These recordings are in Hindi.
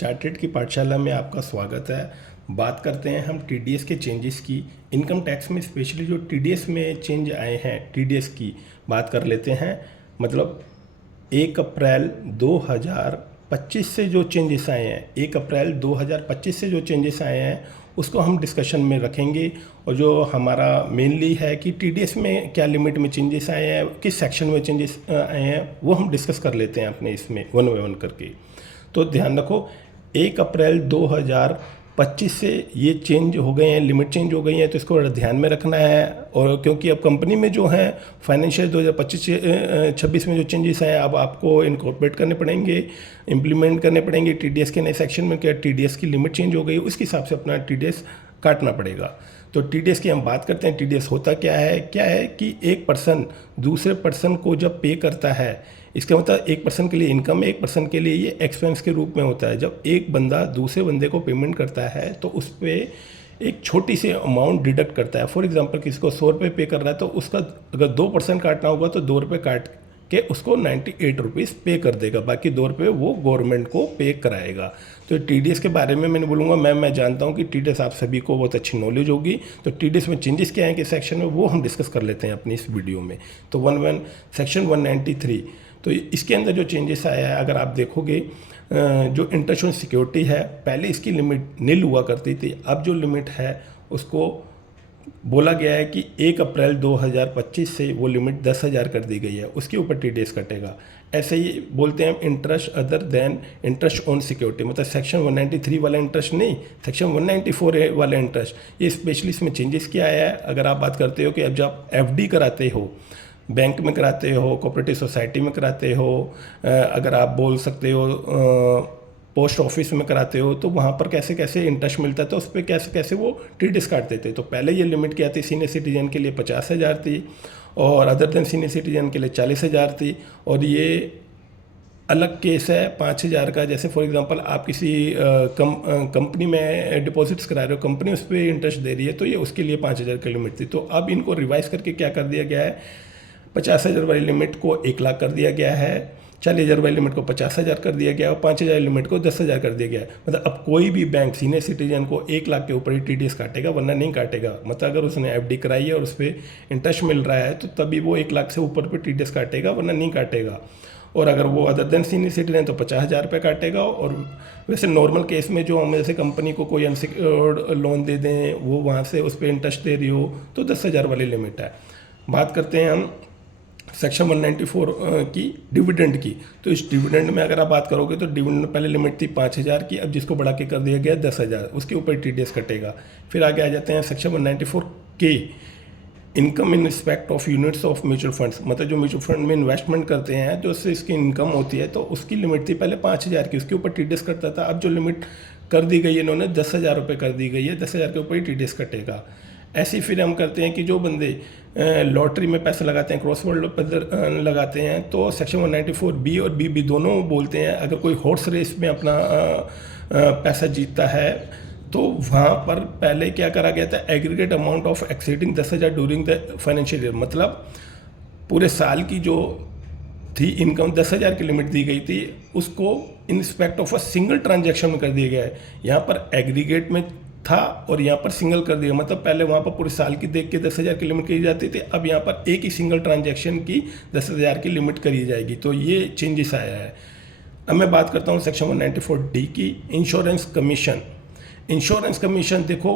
चार्टेड की पाठशाला में आपका स्वागत है। बात करते हैं हम टीडीएस के चेंजेस की। इनकम टैक्स में स्पेशली जो टीडीएस में चेंज आए हैं, टीडीएस की बात कर लेते हैं। मतलब 1 अप्रैल 2025 से जो चेंजेस आए हैं, 1 अप्रैल 2025 से जो चेंजेस आए हैं उसको हम डिस्कशन में रखेंगे। और जो हमारा मेनली है कि टीडीएस में क्या लिमिट में चेंजेस आए हैं, किस सेक्शन में चेंजेस आए हैं, वो हम डिस्कस कर लेते हैं अपने इसमें वन बाय वन करके। तो ध्यान रखो, 1 अप्रैल 2025 से ये चेंज हो गए हैं, लिमिट चेंज हो गई है, तो इसको ध्यान में रखना है। और क्योंकि अब कंपनी में जो है फाइनेंशियल 2025-26 में जो चेंजेस हैं अब आपको इनकॉर्पोरेट करने पड़ेंगे, इम्प्लीमेंट करने पड़ेंगे टीडीएस के नए सेक्शन में। क्या टीडीएस की लिमिट चेंज हो गई, उसके हिसाब से अपना टीडीएस काटना पड़ेगा। तो टीडीएस की हम बात करते हैं। टीडीएस होता क्या है कि एक पर्सन दूसरे पर्सन को जब पे करता है, इसका मतलब एक पर्सन के लिए इनकम, एक पर्सन के लिए ये एक्सपेंस के रूप में होता है। जब एक बंदा दूसरे बंदे को पेमेंट करता है तो उस पर एक छोटी सी अमाउंट डिडक्ट करता है। फॉर एग्जांपल किसी को 100 रुपये पे कर रहा है तो उसका अगर 2% काटना होगा तो 2 रुपये काट के उसको 98 रुपीज़ पे कर देगा, बाकी 2 रुपये वो गवर्नमेंट को पे कराएगा। तो टीडीएस के बारे में मैंने बोलूँगा, मैं जानता हूँ कि टीडीएस आप सभी को बहुत अच्छी नॉलेज होगी। तो टीडीएस में चेंजेस क्या है कि सेक्शन में, वो हम डिस्कस कर लेते हैं अपनी इस वीडियो में। तो सेक्शन 193, तो इसके अंदर जो चेंजेस आया है, अगर आप देखोगे जो इंटरेस्ट ऑन सिक्योरिटी है, पहले इसकी लिमिट नील हुआ करती थी। अब जो लिमिट है उसको बोला गया है कि 1 अप्रैल 2025 से वो लिमिट 10,000 कर दी गई है, उसके ऊपर टीडीएस कटेगा। ऐसे ही बोलते हैं interest other than interest on security, मतलब सेक्शन 193 वाला इंटरेस्ट नहीं, सेक्शन 194 वाला इंटरेस्ट। ये स्पेशली इसमें चेंजेस क्या आया है। अगर आप बात करते हो कि अब जब एफडी कराते हो, बैंक में कराते हो, कोऑपरेटिव सोसाइटी में कराते हो, अगर आप बोल सकते हो पोस्ट ऑफिस में कराते हो, तो वहाँ पर कैसे कैसे इंटरेस्ट मिलता था, उस पर कैसे कैसे वो टीडीएस काटते थे। तो पहले ये लिमिट क्या थी, सीनियर सिटीजन के लिए 50,000 थी और अदर देन सीनियर सिटीजन के लिए 40,000 थी। और ये अलग केस है 5,000 का। जैसे फॉर एग्जांपल आप किसी कंपनी में डिपॉजिट्स करा रहे हो, कंपनी उस पर इंटरेस्ट दे रही है, तो ये उसके लिए 5,000 की लिमिट थी। तो अब इनको रिवाइज करके क्या कर दिया गया है, 50,000 वाली लिमिट को 1 लाख कर दिया गया है, 40,000 वाली लिमिट को 50,000 कर दिया गया और 5,000 लिमिट को 10,000 कर दिया गया है। मतलब अब कोई भी बैंक सीनियर सिटीजन को 1 लाख के ऊपर ही टीडीएस काटेगा, वरना नहीं काटेगा। मतलब अगर उसने एफडी कराई है और उस पर इंटरेस्ट मिल रहा है तो तभी वो 1 लाख से ऊपर पे टीडीएस काटेगा, वरना नहीं काटेगा। और अगर वो अदर देन सीनियर सिटीजन तो 50,000 रुपये काटेगा। और वैसे नॉर्मल केस में जो हम जैसे कंपनी को कोई अनसिक्योर्ड लोन दे दें, वो वहाँ से उस पर इंटरेस्ट दे रही हो, तो 10,000 वाली लिमिट है। बात करते हैं हम सेक्शन 194 की डिविडेंड की। तो इस डिविडेंड में अगर आप बात करोगे तो डिविडेंड पहले लिमिट थी 5,000 की, अब जिसको बढ़ा के कर दिया गया 10,000, उसके ऊपर टीडीएस कटेगा। फिर आगे आ जाते हैं सेक्शन 194 के, income in respect of units of mutual funds. मतलब जो म्यूचुअल फंड में इन्वेस्टमेंट करते हैं, जो उससे इसकी इनकम होती है, तो उसकी लिमिट थी पहले 5,000 की, उसके ऊपर टीडीएस कटता था। अब जो लिमिट कर दी गई है इन्होंने 10,000 रुपये कर दी गई है, 10,000 के ऊपर ही टीडीएस कटेगा। ऐसे ही फिर हम करते हैं कि जो बंदे लॉटरी में पैसा लगाते हैं, क्रॉस वर्ल्ड पर लगाते हैं, तो सेक्शन 194 बी और बी दोनों बोलते हैं अगर कोई हॉर्स रेस में अपना पैसा जीतता है तो वहाँ पर पहले क्या करा गया था, aggregate amount of exceeding 10,000 during the financial year. मतलब पूरे साल की जो थी इनकम 10,000 की लिमिट दी गई थी, उसको in respect of a single transaction में कर दिया गया है। यहाँ पर एग्रीगेट में था और यहाँ पर सिंगल कर दिया। मतलब पहले वहाँ पर पूरे साल की देख के 10,000 की लिमिट करी जाती थी, अब यहाँ पर एक ही सिंगल ट्रांजैक्शन की 10,000 की लिमिट करी जाएगी। तो ये चेंजेस आया है। अब मैं बात करता हूँ सेक्शन 194 डी की, इंश्योरेंस कमीशन। इंश्योरेंस कमीशन देखो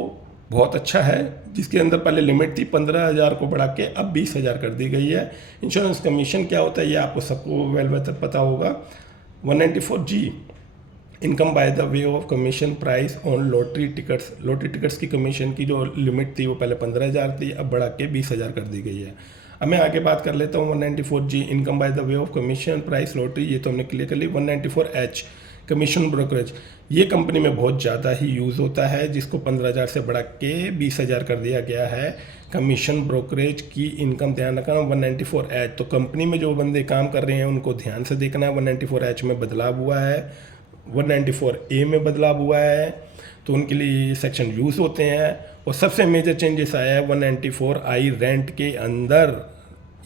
बहुत अच्छा है, जिसके अंदर पहले लिमिट थी 15,000 को बढ़ा के अब 20,000 कर दी गई है। इंश्योरेंस कमीशन क्या होता है ये आपको सबको वेल बेहतर पता होगा। 194 G, income by the way of commission price on lottery tickets. Lottery tickets की कमीशन की जो लिमिट थी वो पहले 15,000 थी, अब बढ़ा के 20,000 कर दी गई है। अब मैं आगे बात कर लेता हूँ 194 G, income by the way of commission price lottery, ये तो हमने क्लियर कर ली। 194 एच, कमीशन ब्रोकरेज। ये कंपनी में बहुत ज़्यादा ही यूज़ होता है, जिसको 15,000 से बढ़ा के 20,000 कर दिया गया है। कमीशन ब्रोकरेज की इनकम ध्यान रखना 194 एच। तो कंपनी में जो बंदे काम कर रहे हैं उनको ध्यान से देखना है। 194 एच में बदलाव हुआ है, 194 ए में बदलाव हुआ है, तो उनके लिए ये सेक्शन यूज़ होते हैं। और सबसे मेजर चेंजेस आया है 194 आई रेंट के अंदर।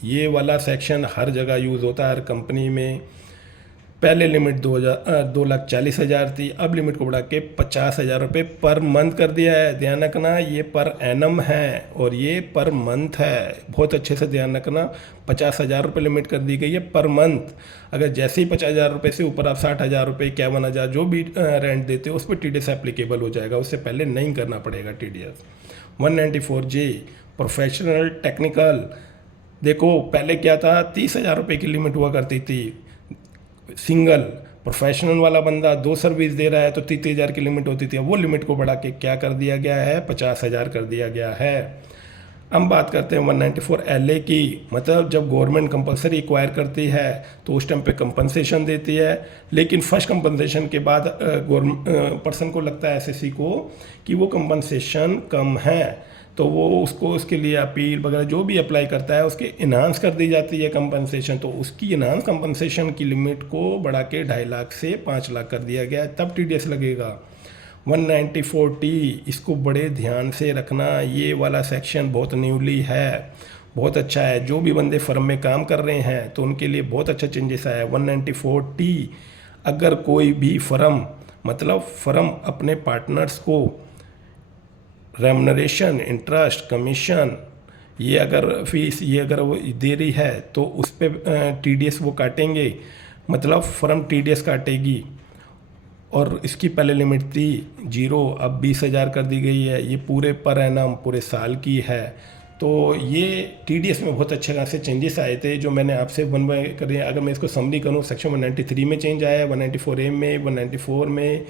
ये वाला सेक्शन हर जगह यूज़ होता है, हर कंपनी में। पहले लिमिट 2,40,000 थी, अब लिमिट को बढ़ा के 50,000 रुपये पर मंथ कर दिया है। ध्यान रखना ये पर एनम है और ये पर मंथ है, बहुत अच्छे से ध्यान रखना। 50,000 रुपये लिमिट कर दी गई है पर मंथ। अगर जैसे ही 50,000 रुपये से ऊपर आप 60,000 रुपये, 51,000 जो भी रेंट देते हो उस पर TDS एप्लीकेबल हो जाएगा, उससे पहले नहीं करना पड़ेगा TDS। 194J professional technical. देखो पहले क्या था, 30,000 रुपये की लिमिट हुआ करती थी। सिंगल प्रोफेशनल वाला बंदा 2 सर्विस दे रहा है तो 30,000 की लिमिट होती थी, वो लिमिट को बढ़ा के क्या कर दिया गया है, 50,000 कर दिया गया है। अब बात करते हैं 194 LA की। मतलब जब गवर्नमेंट कंपलसरी एक्वायर करती है तो उस टाइम पे कंपनसेशन देती है, लेकिन फर्स्ट कंपनसेशन के बाद पर्सन को लगता है SSC को कि वो कंपनसेशन कम है, तो वो उसको उसके लिए अपील वगैरह जो भी अप्लाई करता है उसके इन्हांस कर दी जाती है कंपनसेशन। तो उसकी इन्हांस कंपनसेशन की लिमिट को बढ़ा के 2.5 लाख से 5 लाख कर दिया गया है, तब TDS लगेगा। 194T, इसको बड़े ध्यान से रखना, ये वाला सेक्शन बहुत न्यूली है, बहुत अच्छा है। जो भी बंदे फर्म में काम कर रहे हैं तो उनके लिए बहुत अच्छा चेंजेस आया है। 194T, अगर कोई भी फर्म, मतलब फर्म अपने पार्टनर्स को रेमनरेशन, इंटरेस्ट, कमीशन, ये अगर फीस ये अगर वो दे रही है तो उस पर TDS वो काटेंगे, मतलब फर्म TDS काटेगी। और इसकी पहले लिमिट थी 0, अब 20,000 कर दी गई है। ये पूरे पर एनम पूरे साल की है। तो ये TDS में बहुत अच्छे खासे चेंजेस आए थे जो मैंने आपसे वन बाय कर। अगर मैं इसको समरी करूँ, सेक्शन 193 में चेंज आया है, 194A में, 194 में,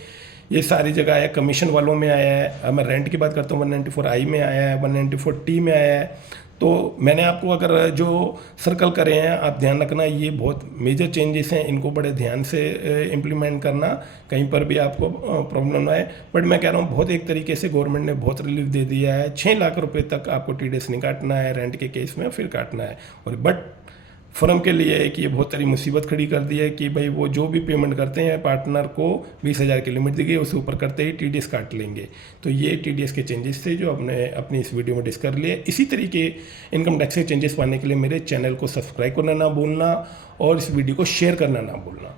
ये सारी जगह आया है। कमीशन वालों में आया है। अब मैं रेंट की बात करता हूँ, 194I में आया है, 194T में आया है। तो मैंने आपको अगर जो सर्कल करे हैं, आप ध्यान रखना, ये बहुत मेजर चेंजेस हैं, इनको बड़े ध्यान से इम्प्लीमेंट करना, कहीं पर भी आपको प्रॉब्लम ना आए। बट मैं कह रहा हूँ बहुत एक तरीके से गवर्नमेंट ने बहुत रिलीफ दे दिया है। 6 लाख रुपए तक आपको TDS नहीं काटना है रेंट के केस में, फिर काटना है। और बट फर्म के लिए है कि ये बहुत सारी मुसीबत खड़ी कर दी है कि भाई वो जो भी पेमेंट करते हैं पार्टनर को 20,000 की लिमिट दी गई, उससे ऊपर करते ही TDS काट लेंगे। तो ये TDS के चेंजेस थे जो आपने अपनी इस वीडियो में डिस्कस कर लिए। इसी तरीके इनकम टैक्स के चेंजेस पाने के लिए मेरे चैनल को सब्सक्राइब करना ना भूलना और इस वीडियो को शेयर करना ना भूलना।